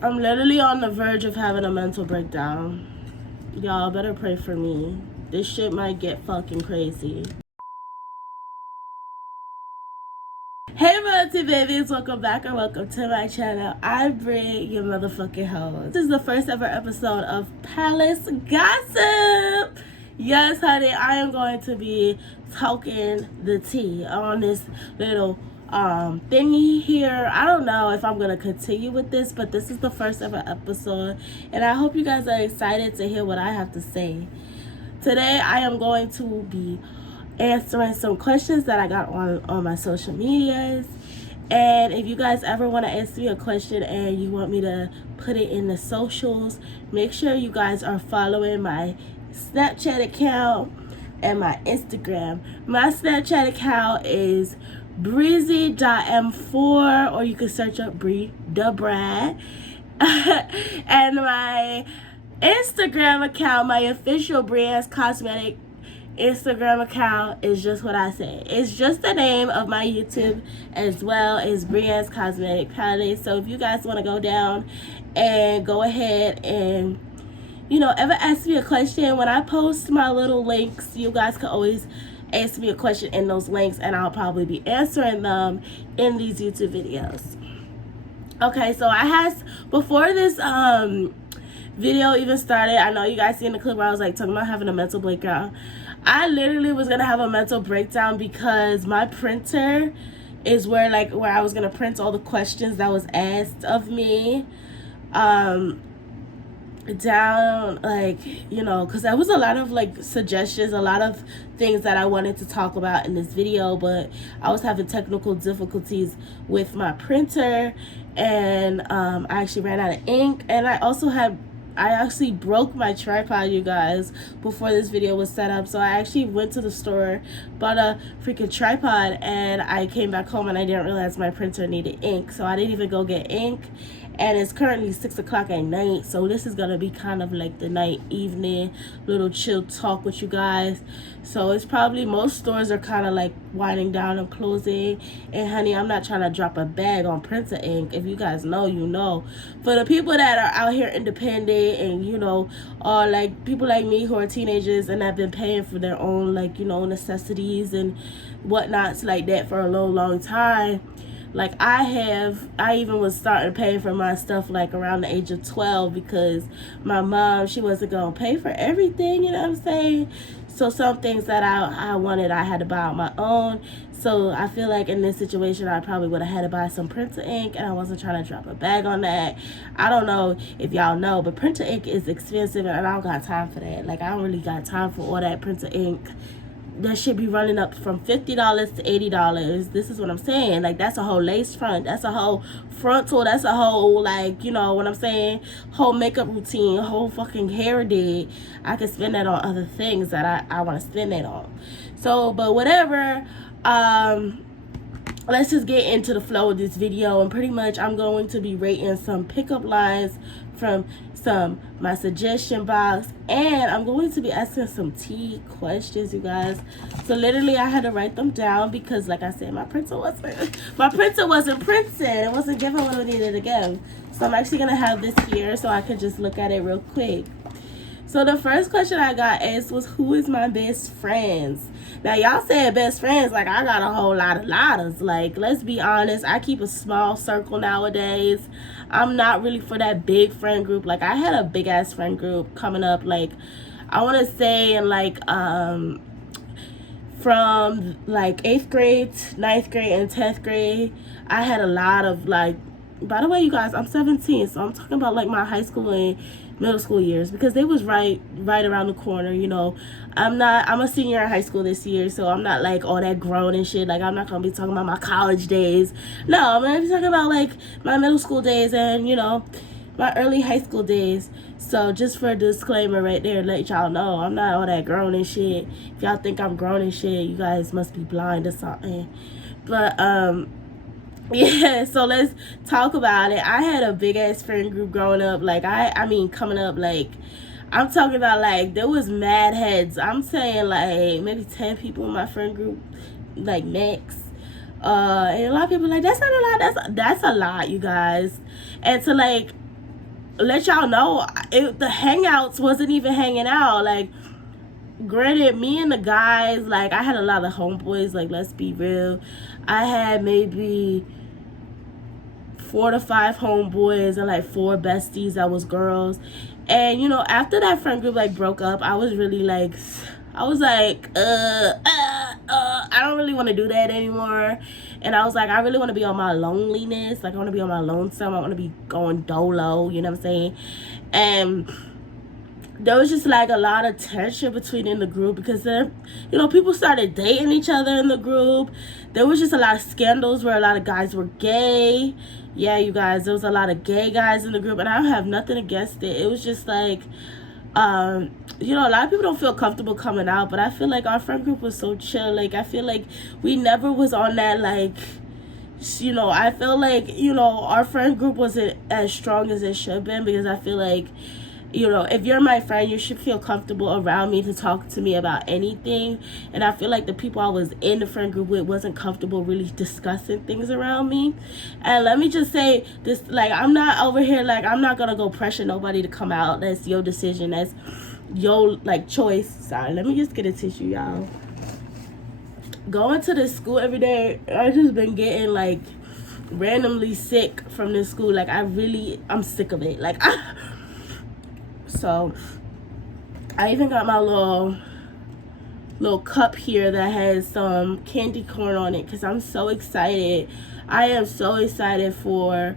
I'm literally on the verge of having a mental breakdown. Y'all better pray for me. This shit might get fucking crazy. Hey relative babies, welcome back or welcome to my channel. I bring your motherfucking host. This is the first ever episode of Palace Gossip. Yes, honey, I am going to be talking the tea on this little thingy here. I don't know if I'm gonna continue with this, but this is the first ever episode, and I hope you guys are excited to hear what I have to say. Today I am going to be answering some questions that I got on my social medias. And if you guys ever want to ask me a question and you want me to put it in the socials, make sure you guys are following my Snapchat account and my Instagram. My Snapchat account is breezy.m4, or you can search up Bree da Brad. And my Instagram account, my official Brianne's Cosmetic Instagram account, is just what I say. It's just the name of my YouTube as well as Brianne's Cosmetic Palette. So if you guys want to go down and go ahead and, you know, ever ask me a question, when I post my little links, you guys can always ask me a question in those links, and I'll probably be answering them in these YouTube videos. Okay, so I had, before this video even started, I know you guys seen the clip where I was like talking about having a mental breakdown. I literally was gonna have a mental breakdown because my printer is where I was gonna print all the questions that was asked of me down, like, you know, because there was a lot of like suggestions, a lot of things that I wanted to talk about in this video, but I was having technical difficulties with my printer, and I actually ran out of ink, and I actually broke my tripod, you guys, before this video was set up. So I actually went to the store, bought a freaking tripod, and I came back home and I didn't realize my printer needed ink. So I didn't even go get ink. And it's currently 6 o'clock at night, so this is gonna be kind of like the night evening little chill talk with you guys. So it's probably, most stores are kind of like winding down and closing, and honey, I'm not trying to drop a bag on printer ink. If you guys know, you know. For the people that are out here independent and, you know, or like people like me who are teenagers and have been paying for their own, like, you know, necessities and whatnots like that for a long time. Like I even was starting paying for my stuff like around the age of 12, because my mom, she wasn't gonna pay for everything, you know what I'm saying? So some things that I wanted, I had to buy on my own. So I feel like in this situation, I probably would have had to buy some printer ink, and I wasn't trying to drop a bag on that. I don't know if y'all know, but printer ink is expensive, and I don't got time for that. Like, I don't really got time for all that printer ink. That should be running up from $50 to $80. This is what I'm saying. Like, that's a whole lace front. That's a whole frontal. That's a whole, like, you know what I'm saying? Whole makeup routine. Whole fucking hair day. I could spend that on other things that I want to spend that on. So, but whatever. Let's just get into the flow of this video, and pretty much I'm going to be rating some pickup lines from my suggestion box, and I'm going to be asking some tea questions, you guys. So literally I had to write them down because, like I said, my printer wasn't printing. It wasn't giving what it needed to give. So I'm actually gonna have this here so I could just look at it real quick. So the first question I got asked was, who is my best friends? Now, y'all said best friends, like I got a whole lot of lotters. Like, let's be honest, I keep a small circle nowadays. I'm not really for that big friend group. Like, I had a big ass friend group coming up, like, I want to say in like from like 8th grade, 9th grade, and 10th grade. I had a lot of, like, by the way, you guys, I'm 17, so I'm talking about like my high school and middle school years, because they was right around the corner, you know. I'm a senior in high school this year, so I'm not like all that grown and shit. Like, I'm not gonna be talking about my college days. No, I'm gonna be talking about like my middle school days and, you know, my early high school days. So just for a disclaimer right there, let y'all know I'm not all that grown and shit. If y'all think I'm grown and shit, you guys must be blind or something. But yeah, so let's talk about it. I had a big ass friend group growing up. Like, I mean coming up, like, I'm talking about, like, there was mad heads. I'm saying like maybe 10 people in my friend group, like, max. And a lot of people are like, that's not a lot. That's a lot, you guys. And to, like, let y'all know, the hangouts wasn't even hanging out. Like, granted, me and the guys, like, I had a lot of homeboys, like, let's be real. I had maybe 4 to 5 homeboys and like 4 besties that was girls. And you know, after that friend group like broke up, I was really like, I don't really want to do that anymore. And I was like, I really want to be on my loneliness. Like, I want to be on my lonesome. I want to be going dolo, you know what I'm saying? And there was just like a lot of tension between in the group, because then, you know, people started dating each other in the group. There was just a lot of scandals where a lot of guys were gay. Yeah, you guys, there was a lot of gay guys in the group, and I don't have nothing against it. It was just like, you know, a lot of people don't feel comfortable coming out, but I feel like our friend group was so chill. Like, I feel like we never was on that, like, you know, I feel like, you know, our friend group wasn't as strong as it should have been, because I feel like, you know, if you're my friend, you should feel comfortable around me to talk to me about anything. And I feel like the people I was in the friend group with wasn't comfortable really discussing things around me. And let me just say this, like, I'm not over here, like, I'm not gonna go pressure nobody to come out. That's your decision. That's your, like, choice. Sorry, let me just get a tissue, y'all. Going to this school every day, I just been getting, like, randomly sick from this school. Like, I'm sick of it. Like, so I even got my little cup here that has some candy corn on it, because I'm so excited. I am so excited for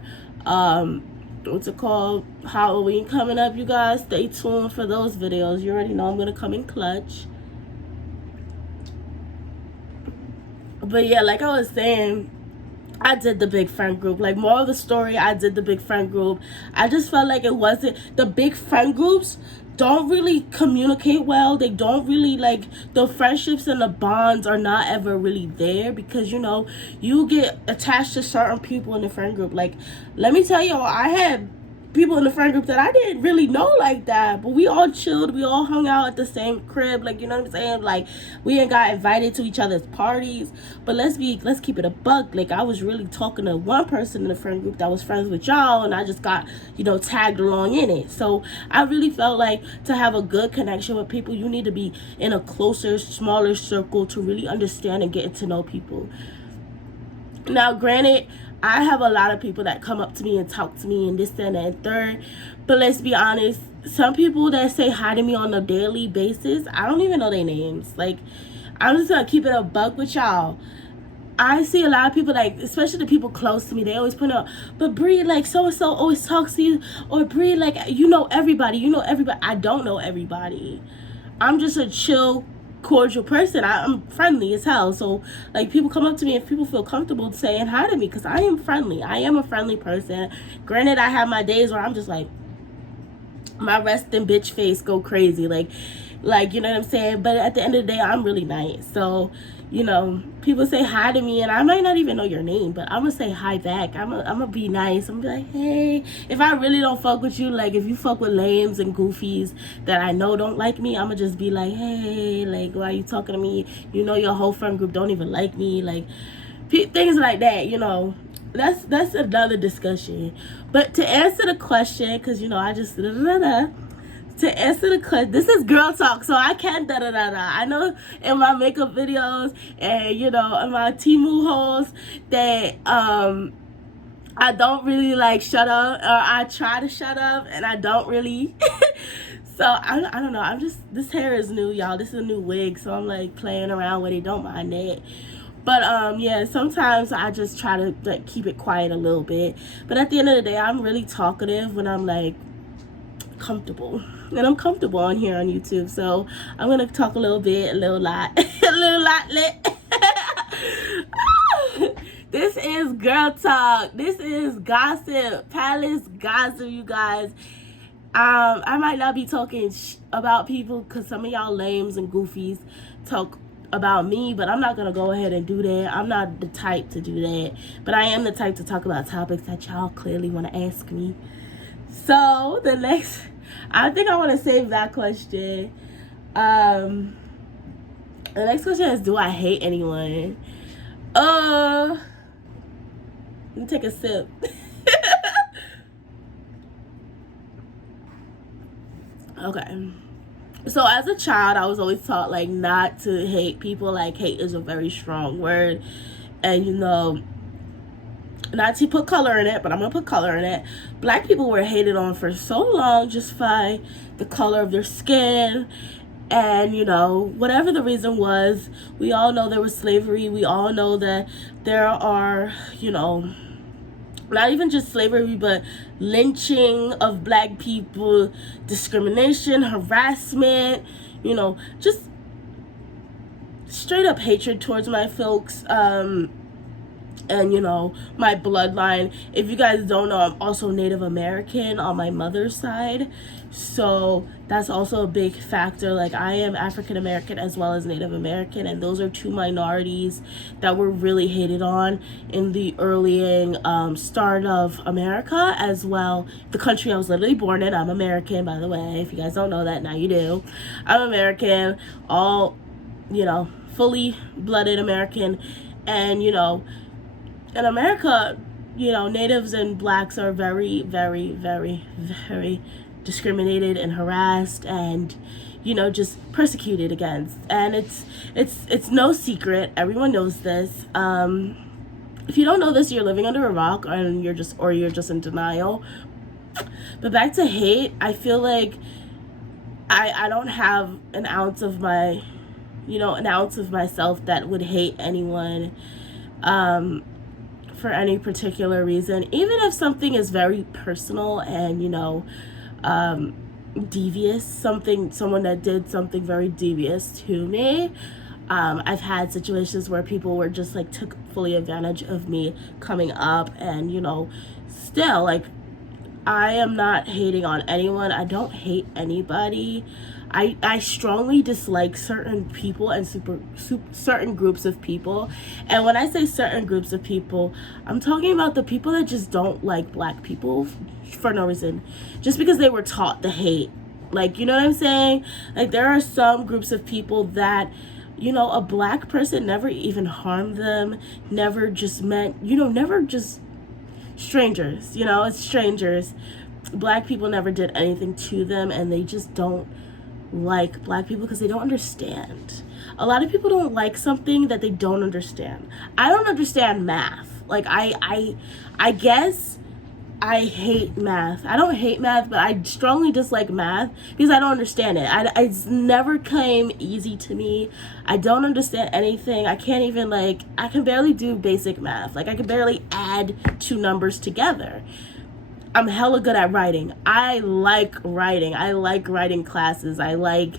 what's it called, Halloween coming up, you guys. Stay tuned for those videos. You already know I'm gonna come in clutch. But yeah, like I was saying, I did the big friend group. Like, more of the story, I did the big friend group. I just felt like it wasn't, the big friend groups don't really communicate well. They don't really, like, the friendships and the bonds are not ever really there, because, you know, you get attached to certain people in the friend group. Like, let me tell you, I had people in the friend group that I didn't really know like that, but we all chilled, we all hung out at the same crib, like, you know what I'm saying? Like, we ain't got invited to each other's parties. But let's keep it a buck. Like, I was really talking to one person in the friend group that was friends with y'all, and I just got, you know, tagged along in it. So I really felt like to have a good connection with people, you need to be in a closer, smaller circle to really understand and get to know people. Now, granted, I have a lot of people that come up to me and talk to me and this, that, and third. But let's be honest, some people that say hi to me on a daily basis, I don't even know their names. Like, I'm just going to keep it a buck with y'all. I see a lot of people, like, especially the people close to me, they always put up, but Bree, like, so-and-so always talks to you. Or Bree, like, you know everybody. You know everybody. I don't know everybody. I'm just a chill, cordial person. I'm friendly as hell. So, like, people come up to me and people feel comfortable saying hi to me, because I am friendly. I am a friendly person. Granted, I have my days where I'm just like, my resting bitch face go crazy, like, you know what I'm saying? But at the end of the day, I'm really nice. So, you know, people say hi to me, and I might not even know your name, but I'm gonna say hi back. I'm gonna be nice. I'm gonna be like, hey. If I really don't fuck with you, like, if you fuck with lames and goofies that I know don't like me, I'm gonna just be like, hey, like, why are you talking to me? You know, your whole friend group don't even like me. Like, things like that, you know. That's another discussion. But to answer the question, because, you know, I just to answer the question, this is girl talk, so I can't I know in my makeup videos and, you know, in my Temu hauls that I don't really, like, shut up, or I try to shut up, and I don't really. So I don't know, I'm just, this hair is new, y'all. This is a new wig, so I'm, like, playing around with it. Don't mind that. But yeah, sometimes I just try to, like, keep it quiet a little bit. But at the end of the day, I'm really talkative when I'm, like, comfortable. And I'm comfortable on here on YouTube. So I'm gonna talk a little bit, a little lot, a little lot lit. This is girl talk. This is gossip, palace gossip, you guys. I might not be talking about people, because some of y'all lames and goofies talk about me, but I'm not gonna go ahead and do that. I'm not the type to do that, but I am the type to talk about topics that y'all clearly want to ask me. So the next, I think I want to save that question. The next question is, do I hate anyone? Let me take a sip. Okay. So as a child, I was always taught like not to hate people. Like hate is a very strong word, and you know, not to put color in it, but I'm gonna put color in it. Black people were hated on for so long just by the color of their skin, and you know, whatever the reason was. We all know there was slavery. We all know that there are, you know, not even just slavery, but lynching of black people, discrimination, harassment, you know, just straight up hatred towards my folks. And you know, my bloodline. If you guys don't know, I'm also Native American on my mother's side, so that's also a big factor. Like I am African American as well as Native American, and those are two minorities that were really hated on in the early start of America as well. The country I was literally born in. I'm American, by the way. If you guys don't know that, now you do. I'm American, all, you know, fully blooded American. And you know, in America, you know, natives and blacks are very, very, very, very discriminated and harassed and, you know, just persecuted against. And it's no secret. Everyone knows this. If you don't know this, you're living under a rock, and you're just in denial. But back to hate, I feel like I don't have an ounce of my, you know, an ounce of myself that would hate anyone. For any particular reason, even if something is very personal and, you know, devious, someone that did something very devious to me. I've had situations where people were just like took fully advantage of me coming up, and you know, still like I am not hating on anyone. I don't hate anybody. I strongly dislike certain people and certain groups of people. And when I say certain groups of people, I'm talking about the people that just don't like black people for no reason. Just because they were taught to hate. Like, you know what I'm saying? Like, there are some groups of people that, you know, a black person never even harmed them, never just meant, you know, never just strangers, you know, it's strangers. Black people never did anything to them, and they just don't like black people because they don't understand. A lot of people don't like something that they don't understand. I don't understand math. Like I guess I hate math. I don't hate math, but I strongly dislike math because I don't understand it. It's never came easy to me. I don't understand anything. I can't even I can barely do basic math. Like I can barely add two numbers together. I'm hella good at writing. I like writing. I like writing classes. I like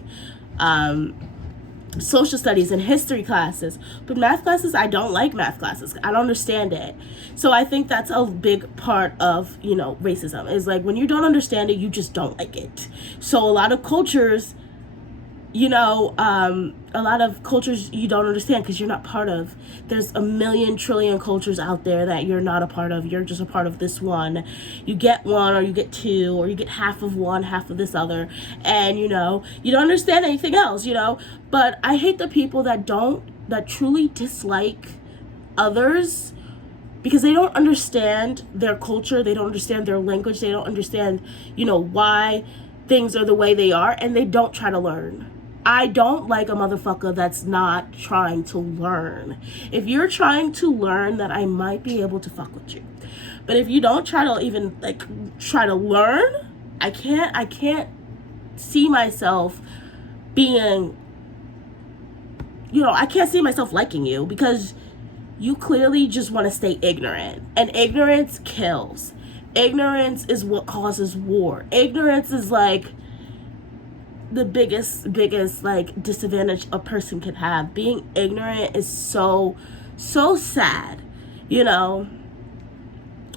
social studies and history classes. But math classes, I don't like math classes. I don't understand it. So I think that's a big part of, you know, racism. Is like when you don't understand it, you just don't like it. So a lot of cultures, you know, a lot of cultures you don't understand because you're not part of. There's a million trillion cultures out there that you're not a part of. You're just a part of this one. You get one, or you get two, or you get half of one, half of this other, and you know, you don't understand anything else, you know. But I hate the people that truly dislike others because they don't understand their culture, they don't understand their language, they don't understand, you know, why things are the way they are, and they don't try to learn. I don't like a motherfucker that's not trying to learn. If you're trying to learn, then I might be able to fuck with you. But if you don't try to even try to learn, I can't see myself being, you know, I can't see myself liking you because you clearly just want to stay ignorant. And ignorance kills. Ignorance is what causes war. Ignorance is the biggest disadvantage a person can have. Being ignorant is so sad, you know.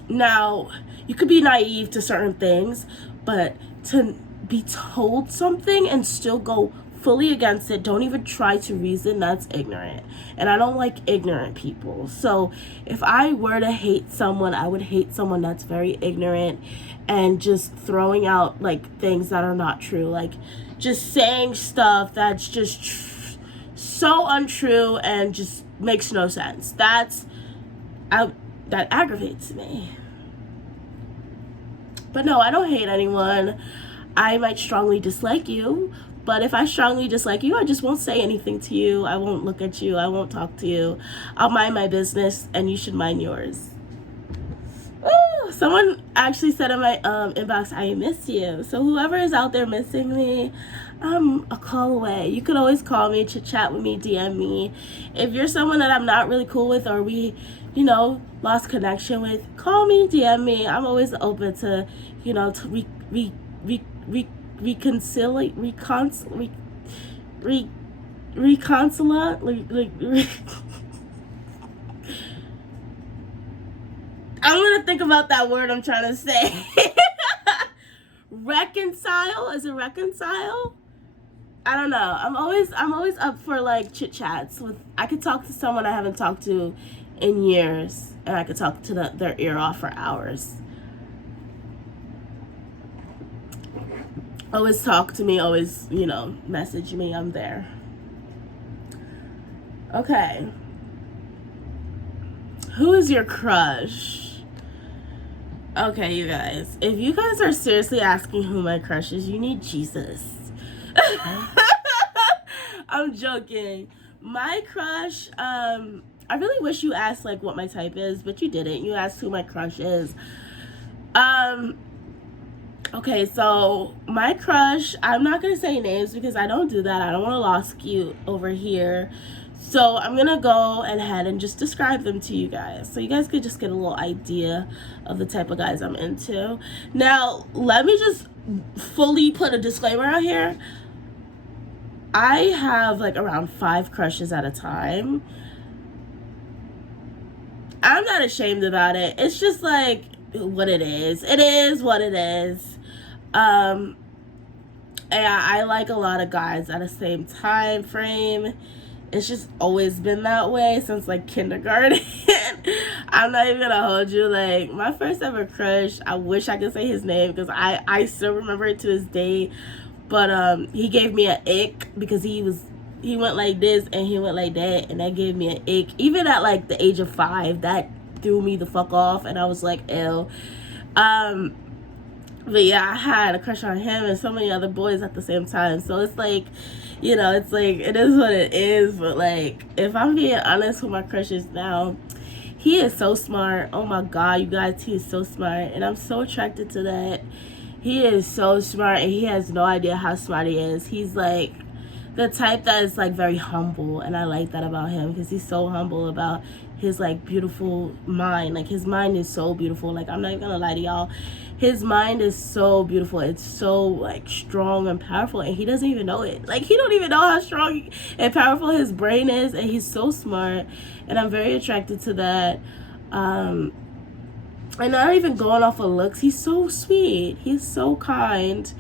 Now, you could be naive to certain things, but to be told something and still go fully against it, don't even try to reason, that's ignorant. And I don't like ignorant people. So if I were to hate someone, I would hate someone that's very ignorant and just throwing out things that are not true, just saying stuff that's just so untrue and just makes no sense. That aggravates me. But no, I don't hate anyone. I might strongly dislike you, but if I strongly dislike you, I just won't say anything to you. I won't look at you. I won't talk to you. I'll mind my business, and you should mind yours. Ooh, someone actually said in my inbox, I miss you. So whoever is out there missing me, I'm a call away. You could always call me, chit chat with me, DM me. If you're someone that I'm not really cool with, or we, lost connection with, call me, DM me. I'm always open to, to reconcile. I'm gonna think about that word I'm trying to say. Reconcile? Is it reconcile? I don't know. I'm always up for like chit chats with. I could talk to someone I haven't talked to in years, and I could talk to their ear off for hours. Always talk to me. Always, message me. I'm there. Okay. Who is your crush? Okay, you guys. If you guys are seriously asking who my crush is, you need Jesus. I'm joking. My crush, I really wish you asked like what my type is, but you didn't. You asked who my crush is. Okay, so my crush, I'm not gonna say names because I don't do that. I don't want to lost you over here. So I'm gonna go ahead and just describe them to you guys, so you guys could just get a little idea of the type of guys I'm into. Now, let me just fully put a disclaimer out here. I have like around 5 crushes at a time. I'm not ashamed about it. It's just like what it is. It is what it is. And I like a lot of guys at the same time frame. It's just always been that way since like kindergarten. I'm not even gonna hold you. Like my first ever crush, I wish I could say his name because I still remember it to this day. But he gave me an ick because he went like this and he went like that, and that gave me an ick. Even at like the age of 5, that threw me the fuck off, and I was like, ew. But yeah, I had a crush on him and so many other boys at the same time. So it's like, it's like, it is what it is. But like, if I'm being honest with my crush is now, he is so smart. Oh my God, you guys, he is so smart. And I'm so attracted to that. He is so smart, and he has no idea how smart he is. He's like the type that is like very humble, and I like that about him because he's so humble about his like beautiful mind. Like his mind is so beautiful. Like I'm not even gonna lie to y'all, his mind is so beautiful. It's so like strong and powerful, and he doesn't even know it. Like he don't even know how strong and powerful his brain is, and he's so smart, and I'm very attracted to that. And not even going off of looks, he's so sweet. He's so kind.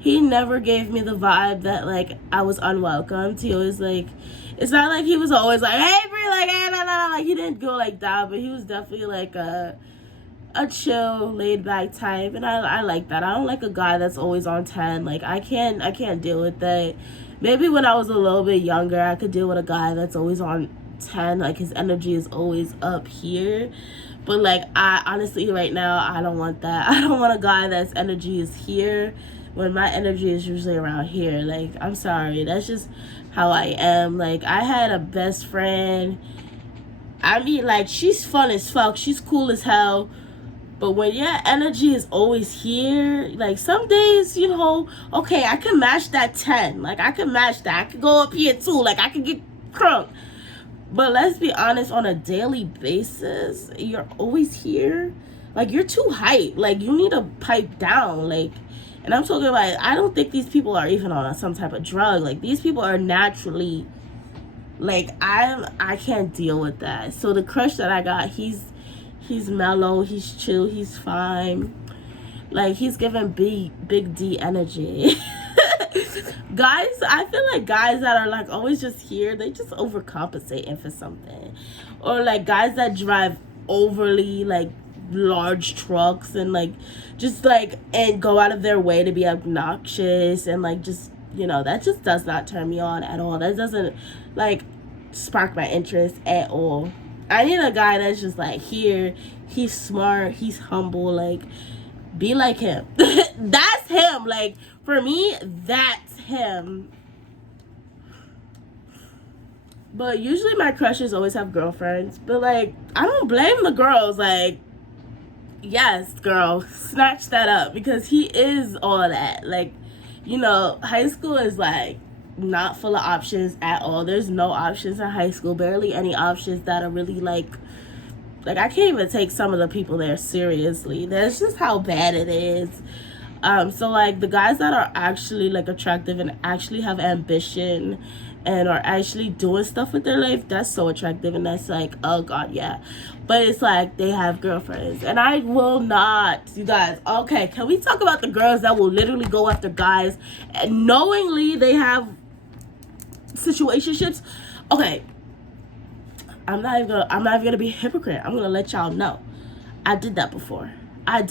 He never gave me the vibe that like I was unwelcomed. He always like, it's not like he was always like, hey Brie, like, hey, no, like he didn't go like that, but he was definitely like a chill, laid back type, and I like that. I don't like a guy that's always on 10. Like I can't deal with that. Maybe when I was a little bit younger, I could deal with a guy that's always on 10. Like his energy is always up here. But like I honestly right now, I don't want that. I don't want a guy that's energy is here when my energy is usually around here. Like I'm sorry, that's just how I am. Like I had a best friend. I mean, like she's fun as fuck. She's cool as hell. But when your energy is always here, like some days, okay, I can match that 10. Like I can match that. I could go up here too. Like I could get crunk. But let's be honest, on a daily basis, you're always here. Like, you're too hype. Like, you need to pipe down. Like, and I'm talking about, I don't think these people are even on some type of drug. Like, these people are naturally, like, I can't deal with that. So the crush that I got, he's mellow, he's chill, he's fine. Like, he's giving big D energy. Guys, I feel like guys that are like always just here, they just overcompensating for something. Or like guys that drive overly like large trucks and like just like and go out of their way to be obnoxious and like just that just does not turn me on at all. That doesn't like spark my interest at all. I need a guy that's just like here, he's smart, he's humble, like be like him. That's him. Like, for me, that's him. But usually my crushes always have girlfriends. But, like, I don't blame the girls. Like, yes, girl, snatch that up. Because he is all that. Like, you know, high school is, like, not full of options at all. There's no options in high school. Barely any options that are really, like, I can't even take some of the people there seriously. That's just how bad it is. So, like, the guys that are actually, like, attractive and actually have ambition and are actually doing stuff with their life, that's so attractive. And that's like, oh, God, yeah. But it's like they have girlfriends. And I will not, you guys. Okay, can we talk about the girls that will literally go after guys and knowingly they have situationships? Okay. I'm not even gonna be a hypocrite. I'm gonna let y'all know. I did that before. I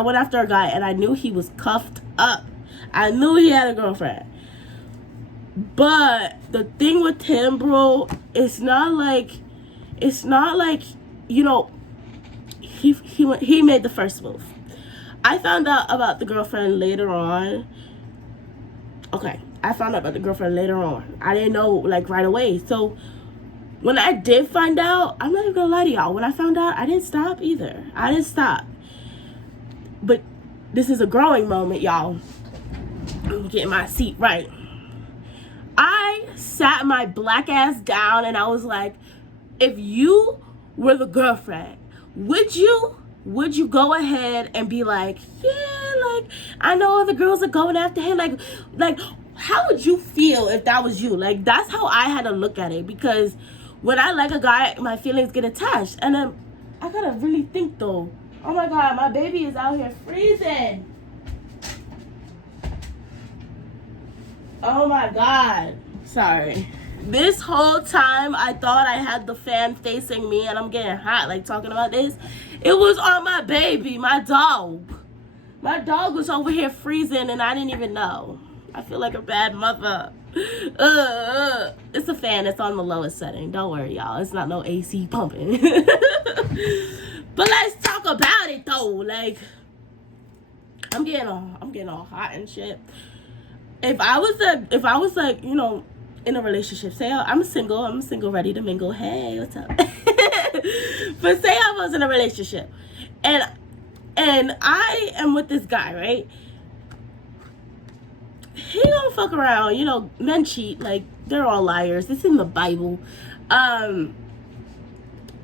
went after a guy and I knew he was cuffed up. I knew he had a girlfriend. But the thing with him, bro, it's not like, you know, he made the first move. I found out about the girlfriend later on. Okay, I found out about the girlfriend later on. I didn't know, like, right away. So when I did find out, I'm not even gonna lie to y'all. When I found out, I didn't stop either. I didn't stop. But this is a growing moment, y'all. Let me get my seat right. I sat my black ass down and I was like, if you were the girlfriend, would you go ahead and be like, yeah, like, I know other girls are going after him. Like, how would you feel if that was you? Like, that's how I had to look at it. Because when I like a guy, my feelings get attached. And then I gotta really think, though. Oh my God, my baby is out here freezing. Oh my God. Sorry. This whole time I thought I had the fan facing me and I'm getting hot, like, talking about this. It was on my baby, my dog. My dog was over here freezing and I didn't even know. I feel like a bad mother. It's a fan. It's on the lowest setting. Don't worry, y'all. It's not no AC pumping. But let's talk about it, though. Like, I'm getting all hot and shit. If I was like, you know, in a relationship, say I'm single, ready to mingle. Hey, what's up? But say I was in a relationship, and I am with this guy, right? He don't fuck around. You know, men cheat. Like, they're all liars. It's in the Bible. And,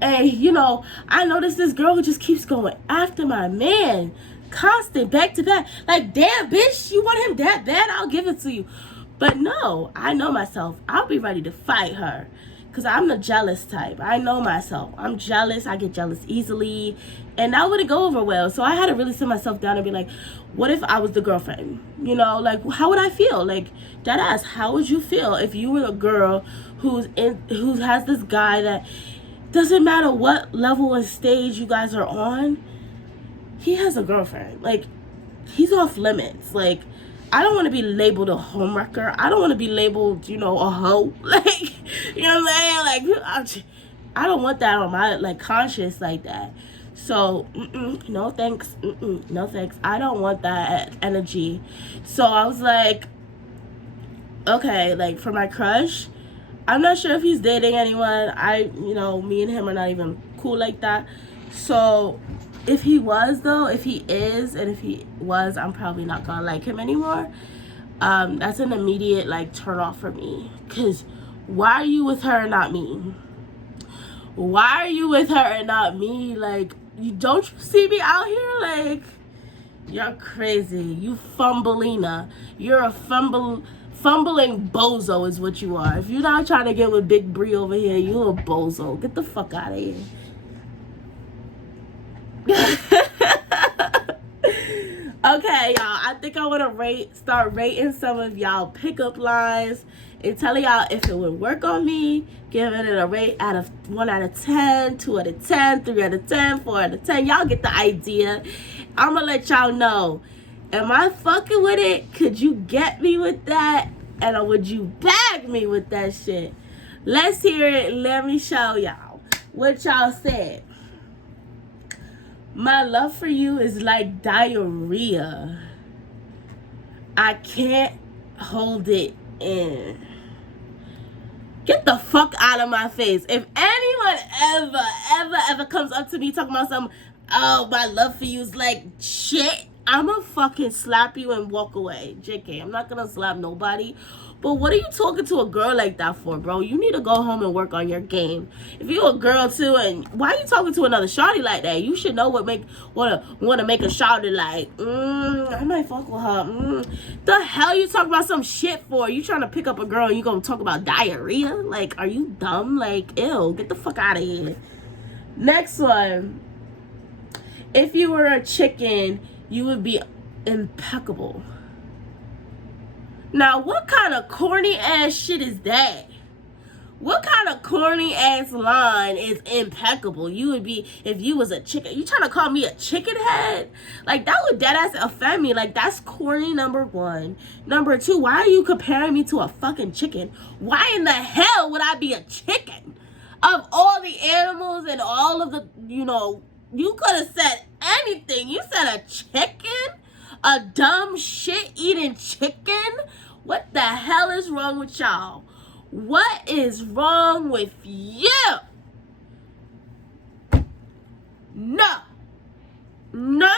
you know, I noticed this girl who just keeps going after my man. Constant, back to back. Like, damn, bitch, you want him that bad? I'll give it to you. But no, I know myself. I'll be ready to fight her. Because I'm the jealous type. I know myself. I'm jealous. I get jealous easily. And that wouldn't go over well. So I had to really sit myself down and be like, what if I was the girlfriend? You know, like, how would I feel? Like, deadass, how would you feel if you were a girl who has this guy that doesn't matter what level and stage you guys are on, he has a girlfriend. Like, he's off limits. Like, I don't want to be labeled a homewrecker. I don't want to be labeled, you know, a hoe. Like, you know what I'm saying? Like, I don't want that on my, like, conscience like that. So, no thanks. No thanks. I don't want that energy. So I was like, okay, like, for my crush, I'm not sure if he's dating anyone. You know, me and him are not even cool like that. So if he was, though, if he is, and if he was, I'm probably not gonna like him anymore. That's an immediate, like, turn off for me. Because why are you with her and not me? Why are you with her and not me? Like, don't you see me out here? Like, you're crazy. You fumbleina. You're a fumbling bozo is what you are. If you're not trying to get with Big Bree over here, you're a bozo. Get the fuck out of here. Okay, y'all, I think I want to start rating some of y'all pickup lines and telling y'all if it would work on me, giving it a rate out of 1 out of 10, 2 out of 10, 3 out of 10, 4 out of 10. Y'all get the idea. I'm going to let y'all know. Am I fucking with it? Could you get me with that? And would you bag me with that shit? Let's hear it. Let me show y'all what y'all said. My love for you is like diarrhea. I can't hold it in. Get the fuck out of my face. If anyone ever comes up to me talking about something, oh, my love for you is like shit, I'ma fucking slap you and walk away. JK, I'm not gonna slap nobody. But what are you talking to a girl like that for, bro? You need to go home and work on your game. If you're a girl too, and why are you talking to another shawty like that? You should know what wanna make a shawty like, I might fuck with her. The hell you talking about some shit for? You trying to pick up a girl and you gonna talk about diarrhea? Like, are you dumb? Like, ew, get the fuck out of here. Next one. If you were a chicken, you would be impeccable. Now, what kind of corny ass shit is that? What kind of corny ass line is impeccable? You would be if you was a chicken. You trying to call me a chicken head? Like, that would dead ass offend me. Like, that's corny, number one. Number two, why are you comparing me to a fucking chicken? Why in the hell would I be a chicken? Of all the animals and all of the, you could have said anything. You said a chicken? A dumb shit eating chicken? What the hell is wrong with y'all? What is wrong with you? No. No.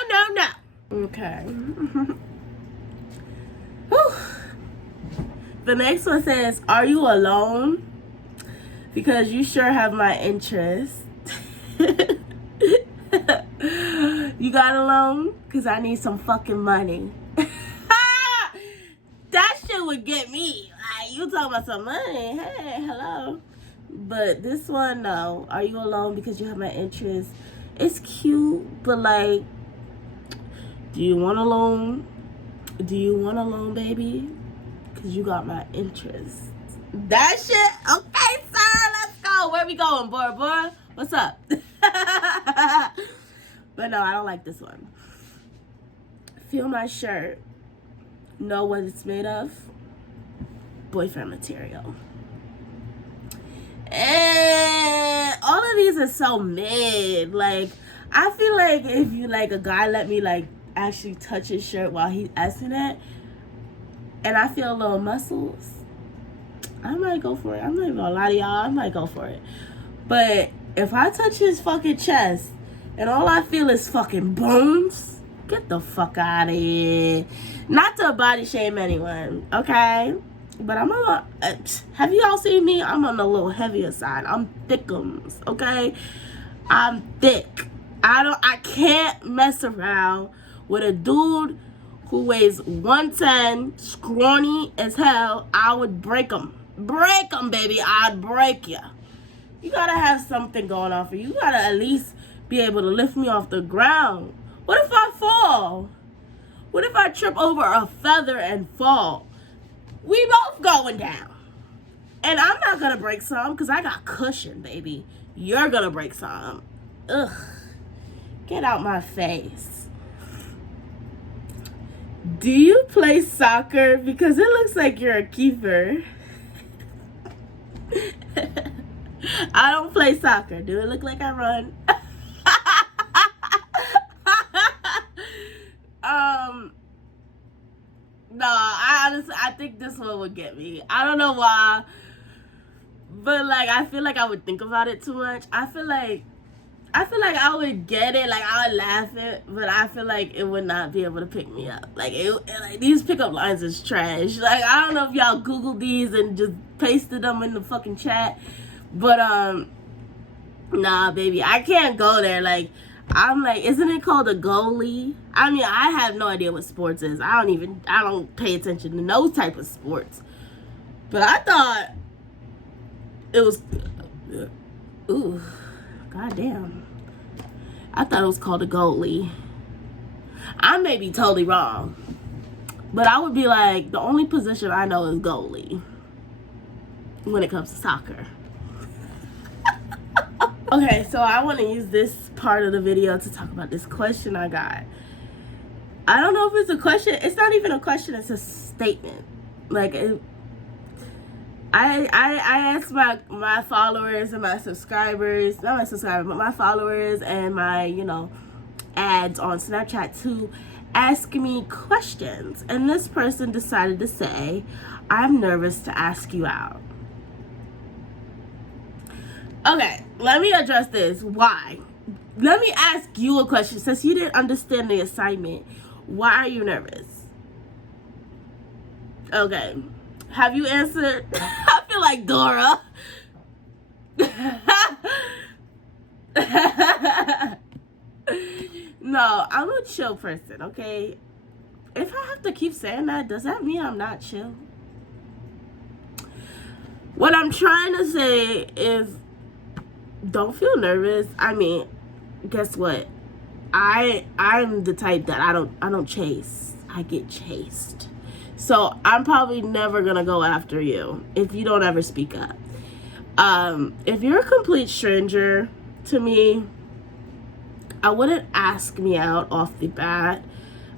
Okay. The next one says, are you alone? Because you sure have my interest. You got a loan? Because I need some fucking money. That shit would get me. Like, you talking about some money. Hey, hello. But this one, no. Are you alone because you have my interest? It's cute, but like, do you want a loan? Do you want a loan, baby? Because you got my interest. That shit? Okay, sir. Let's go. Where we going, boy? What's up? But no, I don't like this one. Feel my shirt. Know what it's made of? Boyfriend material. And all of these are so mid. Like, I feel like if you like a guy let me like actually touch his shirt while he's asking it, and I feel a little muscles, I might go for it. I'm not even gonna lie to y'all, I might go for it. But if I touch his fucking chest and all I feel is fucking bones, get the fuck out of here. Not to body shame anyone, okay? But I'm on, have you all seen me? I'm on the little heavier side. I'm thickums, okay? I'm thick. I can't mess around with a dude who weighs 110, scrawny as hell. I would break him. Break him, baby. I'd break you. You gotta have something going on for you. You gotta at least be able to lift me off the ground. What if I fall? What if I trip over a feather and fall? We both going down. And I'm not gonna break some because I got cushion, baby. You're gonna break some. Ugh. Get out my face. Do you play soccer? Because it looks like you're a keeper. I don't play soccer. Do it look like I run? No, I think this one would get me. I don't know why, but like I feel like I would think about it too much. I feel like I would get it, like I would laugh it, but I feel like it would not be able to pick me up. Like like these pickup lines is trash. Like I don't know if y'all Googled these and just pasted them in the fucking chat, but nah, baby, I can't go there. Like I'm like, isn't it called a goalie? I mean, I have no idea what sports is. I don't pay attention to those type of sports. But I thought it was, ooh, goddamn. I thought it was called a goalie. I may be totally wrong. But I would be like, the only position I know is goalie when it comes to soccer. Okay, so I want to use this part of the video to talk about this question I got. I don't know if it's a question. It's not even a question. It's a statement. Like, I asked my followers and my subscribers, not my subscribers, but my followers and my, ads on Snapchat to ask me questions. And this person decided to say, I'm nervous to ask you out. Okay, let me address this. Why? Let me ask you a question. Since you didn't understand the assignment, why are you nervous? Okay. Have you answered? I feel like Dora. No, I'm a chill person, okay? If I have to keep saying that, does that mean I'm not chill? What I'm trying to say is, don't feel nervous. I mean, guess what? I'm the type that I don't chase. I get chased. So I'm probably never gonna go after you if you don't ever speak up. If you're a complete stranger to me, I wouldn't ask me out off the bat.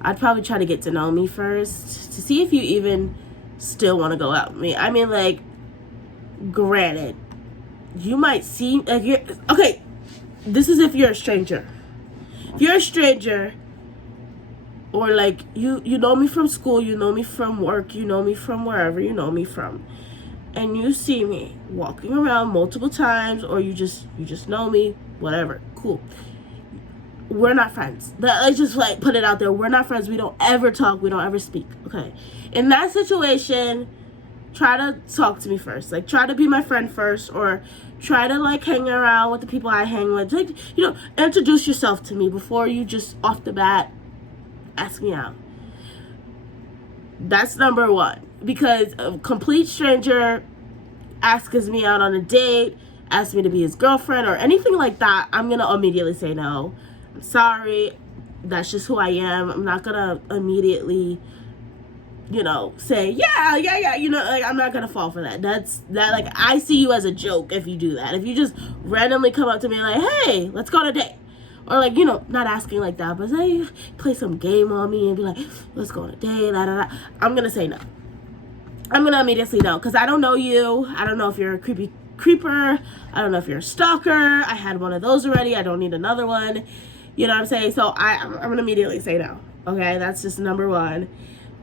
I'd probably try to get to know me first to see if you even still want to go out with me. I mean, like, granted, you might seem like you're okay. This is if you're a stranger. If you're a stranger, or like you know me from school, you know me from work, you know me from wherever you know me from, and you see me walking around multiple times, or you just know me, whatever, cool. We're not friends. Let's just like put it out there. We're not friends. We don't ever talk. We don't ever speak. Okay. In that situation, try to talk to me first. Like, try to be my friend first, or try to like hang around with the people I hang with. Like, introduce yourself to me before you just off the bat ask me out. That's number one. Because a complete stranger asks me out on a date, asks me to be his girlfriend or anything like that, I'm gonna immediately say no. I'm sorry, that's just who I am. I'm not gonna immediately, say, yeah, like, I'm not gonna fall for that. Like, I see you as a joke if you do that. If you just randomly come up to me like, hey, let's go on a date. Or like, not asking like that, but say, play some game on me and be like, let's go on a date, I'm gonna say no. I'm gonna immediately know, because I don't know you. I don't know if you're a creeper. I don't know if you're a stalker. I had one of those already. I don't need another one. You know what I'm saying? So I'm gonna immediately say no. Okay, that's just number one.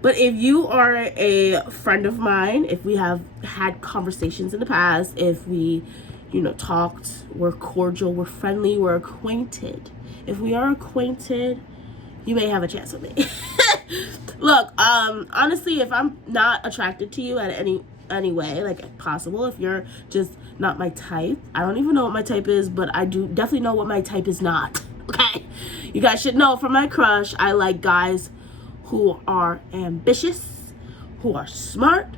But if you are a friend of mine, if we have had conversations in the past, if we, talked, we're cordial, we're friendly, we're acquainted. If we are acquainted, you may have a chance with me. Look, honestly, if I'm not attracted to you at any way, like possible, if you're just not my type, I don't even know what my type is, but I do definitely know what my type is not. Okay, you guys should know from my crush, I like guys who are ambitious, who are smart,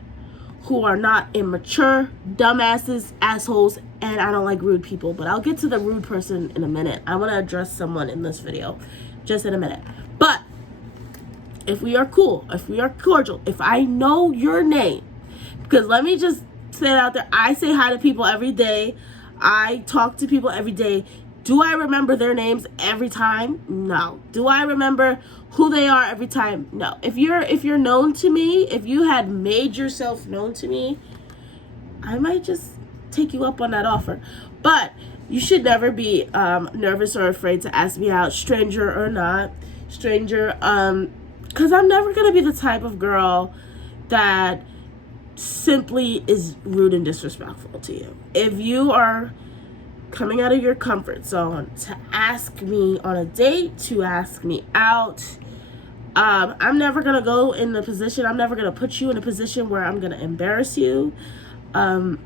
who are not immature, dumbasses, assholes, and I don't like rude people. But I'll get to the rude person in a minute. I want to address someone in this video just in a minute. But if we are cool, if we are cordial, if I know your name, because let me just say it out there, I say hi to people every day. I talk to people every day. Do I remember their names every time? No. Do I remember who they are every time? No. If you're known to me, if you had made yourself known to me, I might just take you up on that offer. But you should never be nervous or afraid to ask me out, stranger or not. Stranger, because I'm never going to be the type of girl that simply is rude and disrespectful to you. If you are coming out of your comfort zone to ask me on a date, to ask me out, I'm never gonna go in the position, I'm never gonna put you in a position where I'm gonna embarrass you. I'm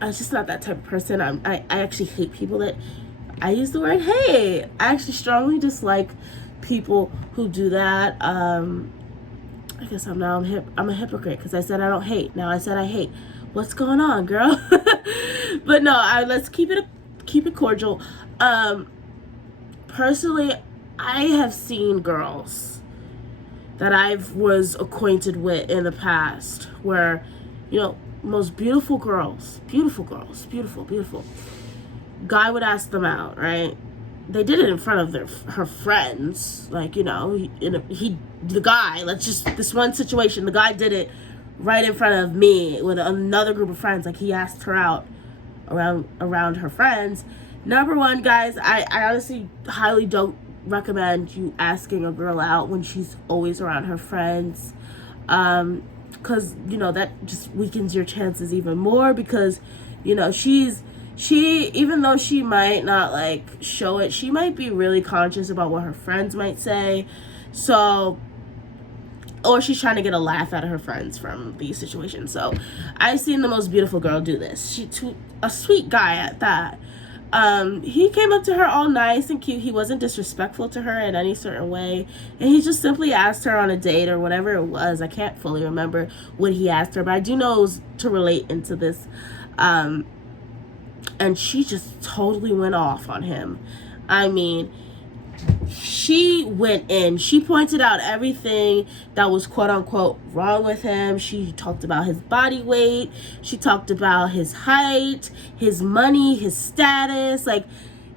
just not that type of person. I actually hate people that, I use the word hate. I actually strongly dislike people who do that. I guess I'm a hypocrite, because I said I don't hate. Now I said I hate. What's going on, girl? But no, let's keep it cordial. Personally, I have seen girls that I was acquainted with in the past where, most beautiful girls, beautiful. Guy would ask them out, right? They did it in front of her friends, like, the guy. This one situation, the guy did it right in front of me with another group of friends. Like, he asked her out around her friends. Number one, guys, I honestly highly don't recommend you asking a girl out when she's always around her friends, because you know that just weakens your chances even more, because you know she, even though she might not like show it, she might be really conscious about what her friends might say. So, or she's trying to get a laugh out of her friends from these situations. So I've seen the most beautiful girl do this. A sweet guy at that. He came up to her all nice and cute. He wasn't disrespectful to her in any certain way, and he just simply asked her on a date or whatever it was. I can't fully remember what he asked her, but I do know it was to relate into this. And she just totally went off on him. I mean, she went in. She pointed out everything that was quote unquote wrong with him. She talked about his body weight. She talked about his height, his money, his status. Like,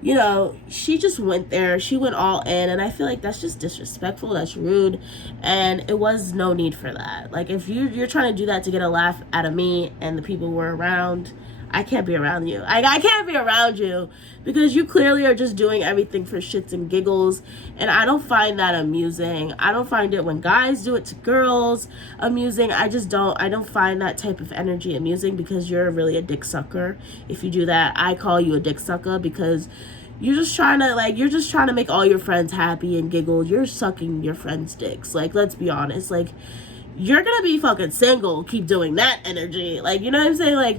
you know, she just went there. She went all in. And I feel like that's just disrespectful. That's rude. And it was no need for that. Like, if you're trying to do that to get a laugh out of me and the people who were around, I can't be around you. I can't be around you, because you clearly are just doing everything for shits and giggles, and I don't find that amusing. I don't find it when guys do it to girls amusing. I don't find that type of energy amusing, because you're really a dick sucker if you do that. I call you a dick sucker because you're just trying to make all your friends happy and giggle. You're sucking your friends' dicks. Like, let's be honest. Like, you're gonna be fucking single. Keep doing that energy. Like, you know what I'm saying? Like,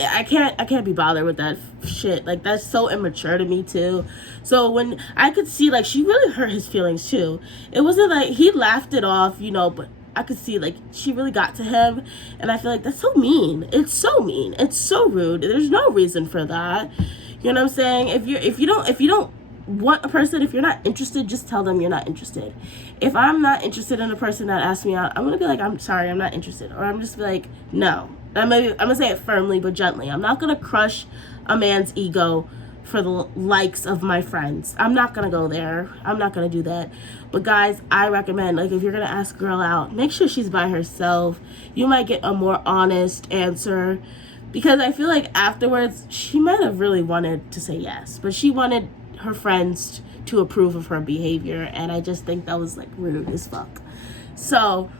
I can't be bothered with that shit. Like, that's so immature to me too. So when I could see, like, she really hurt his feelings too. It wasn't like he laughed it off, you know, but I could see, like, she really got to him, and I feel like that's so mean. It's so mean. It's so rude. There's no reason for that. You know what I'm saying? If you don't want a person, if you're not interested, just tell them you're not interested. If I'm not interested in a person that asks me out, I'm gonna be like, I'm sorry, I'm not interested, or I'm just be like, no. I'm gonna say it firmly but gently. I'm not gonna crush a man's ego for the likes of my friends. I'm not gonna go there. I'm not gonna do that. But guys, I recommend, like, if you're gonna ask a girl out, make sure she's by herself. You might get a more honest answer, because I feel like afterwards she might have really wanted to say yes, but she wanted her friends to approve of her behavior, and I just think that was, like, rude as fuck. So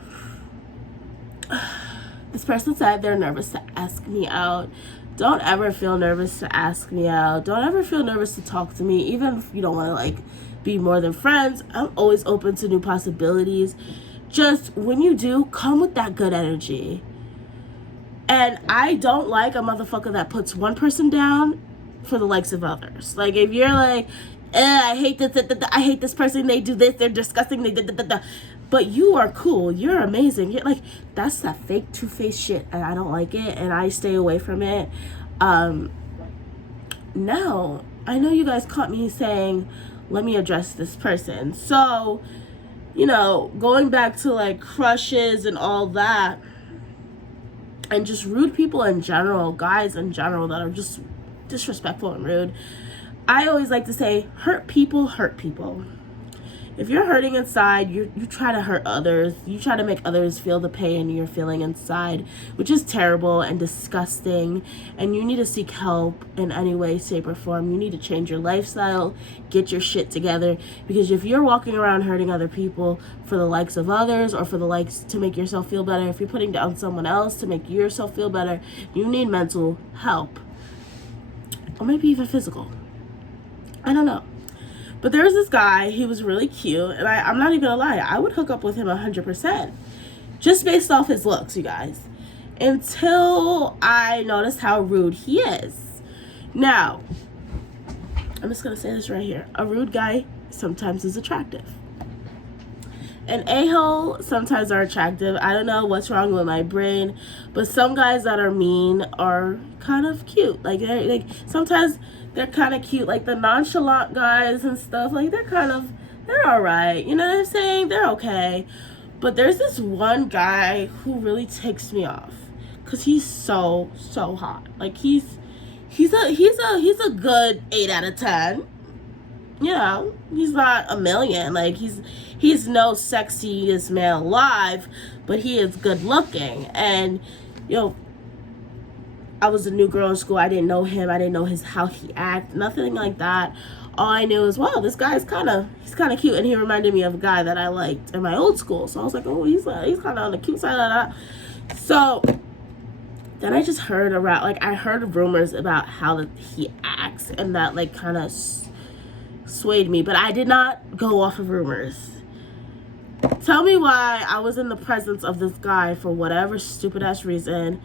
this person said they're nervous to ask me out. Don't ever feel nervous to ask me out. Don't ever feel nervous to talk to me, even if you don't want to, like, be more than friends. I'm always open to new possibilities. Just when you do, come with that good energy. And I don't like a motherfucker that puts one person down for the likes of others. Like, if you're like, I hate this, I hate this person, they do this, they're disgusting, they but you are cool, you're amazing. You're like, that's that fake two-faced shit, and I don't like it, and I stay away from it. Now, I know you guys caught me saying, let me address this person. So, you know, going back to, like, crushes and all that, and just rude people in general, guys in general that are just disrespectful and rude, I always like to say, hurt people hurt people. If you're hurting inside, you try to hurt others. You try to make others feel the pain you're feeling inside, which is terrible and disgusting. And you need to seek help in any way, shape, or form. You need to change your lifestyle, get your shit together. Because if you're walking around hurting other people for the likes of others, or for the likes to make yourself feel better, if you're putting down someone else to make yourself feel better, you need mental help. Or maybe even physical. I don't know. But there was this guy, he was really cute, and I'm not even gonna lie, I would hook up with him 100%. Just based off his looks, you guys. Until I noticed how rude he is. Now, I'm just gonna say this right here. A rude guy sometimes is attractive. An a-hole sometimes are attractive. I don't know what's wrong with my brain, but some guys that are mean are kind of cute. Like, sometimes they're kind of cute. Like, the nonchalant guys and stuff, like, they're all right. You know what I'm saying? They're okay. But there's this one guy who really takes me off, because he's so hot. Like, he's a good 8 out of 10. You know, he's not a million. Like, he's no sexiest man alive, but he is good looking. And, you know, I was a new girl in school. I didn't know him. I didn't know how he acted. Nothing like that. all I knew is, wow, this guy's he's kind of cute, and he reminded me of a guy that I liked in my old school. So I was like, oh, he's kind of on the cute side. So then I just heard around, like, I heard rumors about how that he acts, and that like kind of swayed me, but I did not go off of rumors. Tell me why I was in the presence of this guy for whatever stupid ass reason.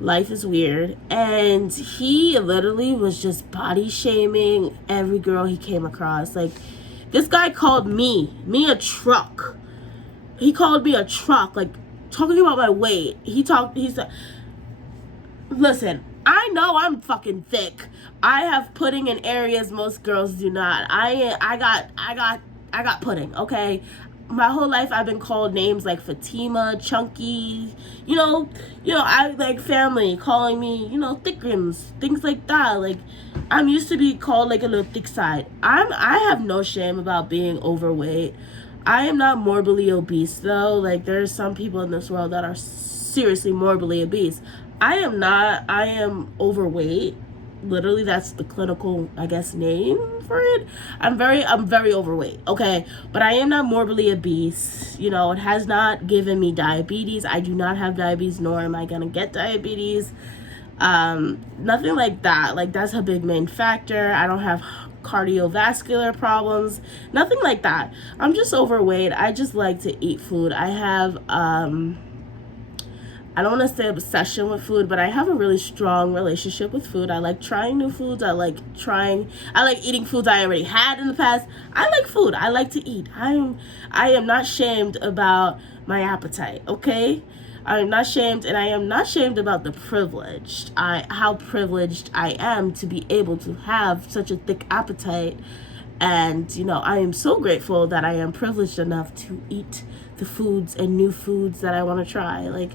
Life is weird. And he literally was just body shaming every girl he came across. Like, this guy called me a truck. He called me a truck, like, talking about my weight. He said, listen, I know I'm fucking thick. I have pudding in areas most girls do not. I got pudding, okay? My whole life I've been called names like Fatima, Chunky, you know, I like family calling me, thick rims, things like that. Like, I'm used to be called like a little thick side. I have no shame about being overweight. I am not morbidly obese though. Like, there's some people in this world that are seriously morbidly obese. I am not. I am overweight. Literally, that's the clinical, I guess, name for it. I'm very overweight, okay? But I am not morbidly obese. It has not given me diabetes. I do not have diabetes, nor am I gonna get diabetes. Nothing like that. Like, that's a big main factor. I don't have cardiovascular problems. Nothing like that. I'm just overweight. I just like to eat food. I have, I don't want to say obsession with food, but I have a really strong relationship with food. I like trying new foods. I like eating foods I already had in the past. I like food. I like to eat. I am not shamed about my appetite, okay? I am not shamed, and I am not shamed about the privileged. How privileged I am to be able to have such a thick appetite. And, I am so grateful that I am privileged enough to eat the foods and new foods that I want to try. Like,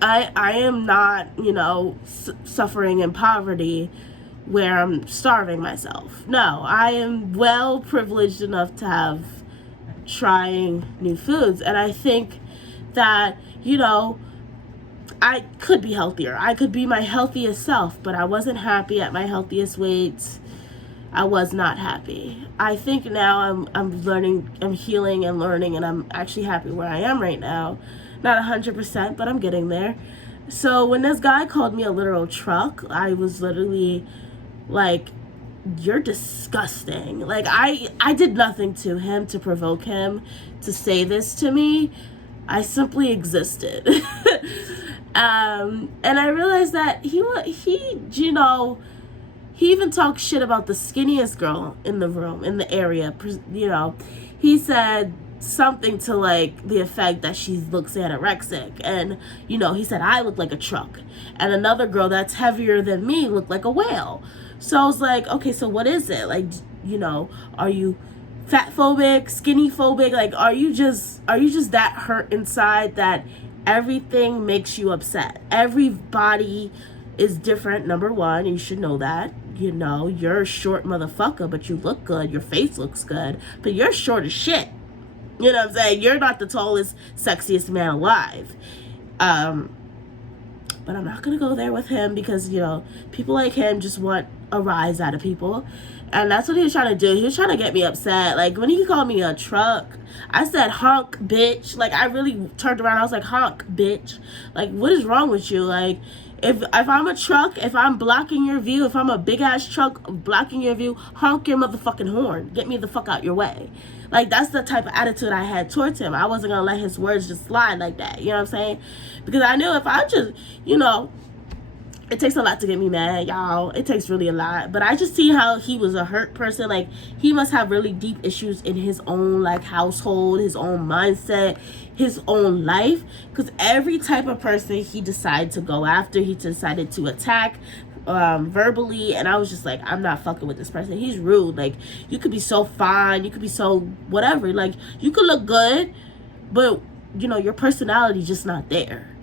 I am not, suffering in poverty where I'm starving myself. No, I am well privileged enough to have trying new foods. And I think that, I could be healthier. I could be my healthiest self, but I wasn't happy at my healthiest weight. I was not happy. I think now I'm learning, I'm healing and learning, and I'm actually happy where I am right now. Not 100%, but I'm getting there. So when this guy called me a literal truck, I was literally like, you're disgusting. Like, I did nothing to him to provoke him to say this to me. I simply existed. And I realized that he even talked shit about the skinniest girl in the room, in the area. He said something to like the effect that she looks anorexic, and he said I look like a truck, and another girl that's heavier than me looked like a whale. So I was like, okay, so what is it? Like, are you fat phobic, skinny phobic? Like, are you just that hurt inside that everything makes you upset? Everybody is different, number one, and you should know that. You're a short motherfucker, but you look good. Your face looks good, but you're short as shit. You know what I'm saying? You're not the tallest, sexiest man alive. But I'm not going to go there with him because, people like him just want a rise out of people. And that's what he was trying to do. He was trying to get me upset. Like, when he called me a truck, I said, honk, bitch. Like, I really turned around. I was like, honk, bitch. Like, what is wrong with you? Like, if I'm a truck, if I'm blocking your view, if I'm a big-ass truck blocking your view, honk your motherfucking horn. Get me the fuck out your way. Like, that's the type of attitude I had towards him. I wasn't going to let his words just slide like that. You know what I'm saying? Because I knew if I just, it takes a lot to get me mad, y'all. It takes really a lot. But I just see how he was a hurt person. Like, he must have really deep issues in his own, like, household, his own mindset, his own life. Because every type of person he decided to go after, he decided to attack verbally. And I was just like, I'm not fucking with this person. He's rude. Like, you could be so fine. You could be so whatever. Like, you could look good, but, your personality just not there.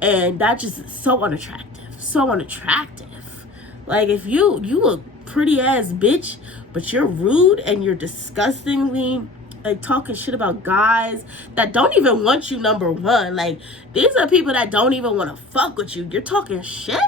And that just is so unattractive. So unattractive. Like, if you a pretty ass bitch, but you're rude and you're disgustingly like talking shit about guys that don't even want you, number one. Like, these are people that don't even want to fuck with you. You're talking shit?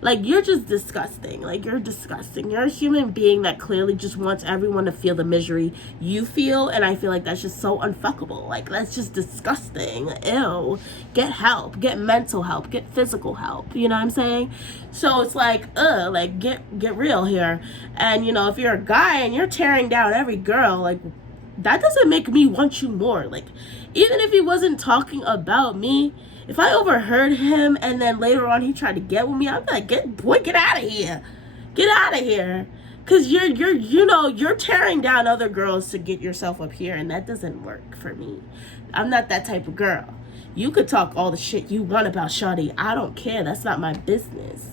Like, you're just disgusting. Like, you're disgusting. You're a human being that clearly just wants everyone to feel the misery you feel, and I feel like that's just so unfuckable. Like, that's just disgusting. Ew. Get help. Get mental help. Get physical help. You know what I'm saying? So it's like, like, get real here. And, you know, if you're a guy and you're tearing down every girl, like, that doesn't make me want you more. Like, even if he wasn't talking about me, if I overheard him and then later on he tried to get with me, I'd be like, get out of here. Get out of here. Cause you're tearing down other girls to get yourself up here, and that doesn't work for me. I'm not that type of girl. You could talk all the shit you want about shawty. I don't care. That's not my business.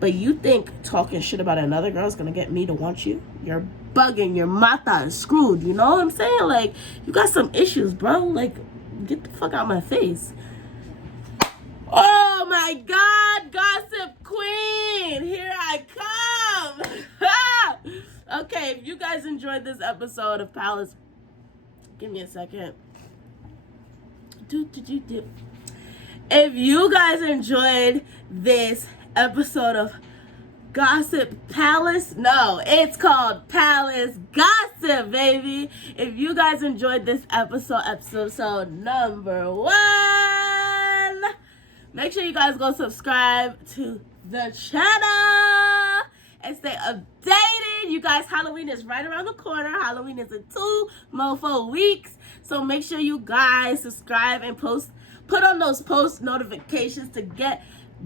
But you think talking shit about another girl is gonna get me to want you? You're bugging. Your mata is screwed. You know what I'm saying? Like, you got some issues, bro. Like, get the fuck out of my face. Oh my God, Gossip Queen, here I come. Okay, if you guys enjoyed this episode of Palace, give me a second. If you guys enjoyed this episode of Gossip Palace, no, it's called Palace Gossip, baby. If you guys enjoyed this episode number 1, make sure you guys go subscribe to the channel and stay updated. You guys, Halloween is right around the corner. Halloween is in 2 mofo weeks. So make sure you guys subscribe and put on those post notifications to get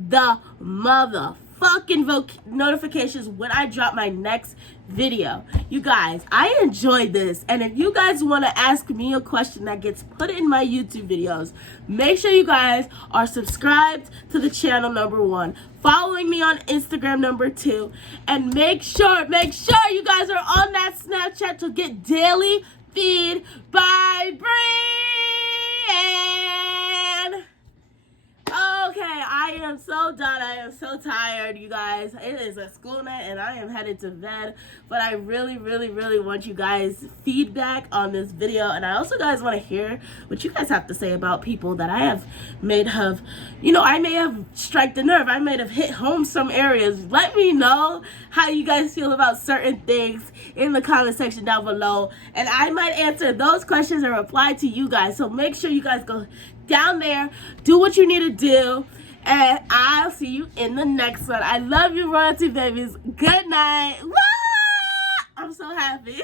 the motherfucking notifications when I drop my next video. You guys, I enjoyed this, and if you guys want to ask me a question that gets put in my YouTube videos, make sure you guys are subscribed to the channel number 1, following me on Instagram number 2, and make sure you guys are on that Snapchat to get daily feed by Brian. Okay, I am so done. I am so tired, you guys. It is a school night and I am headed to bed. But I really, really, really want you guys' feedback on this video. And I also guys want to hear what you guys have to say about people that I have made have, you know, I may have struck the nerve. I may have hit home some areas. Let me know how you guys feel about certain things in the comment section down below. And I might answer those questions and reply to you guys. So make sure you guys go down there, do what you need to do, and I'll see you in the next one. I love you, royalty babies. Good night. Woo! I'm so happy.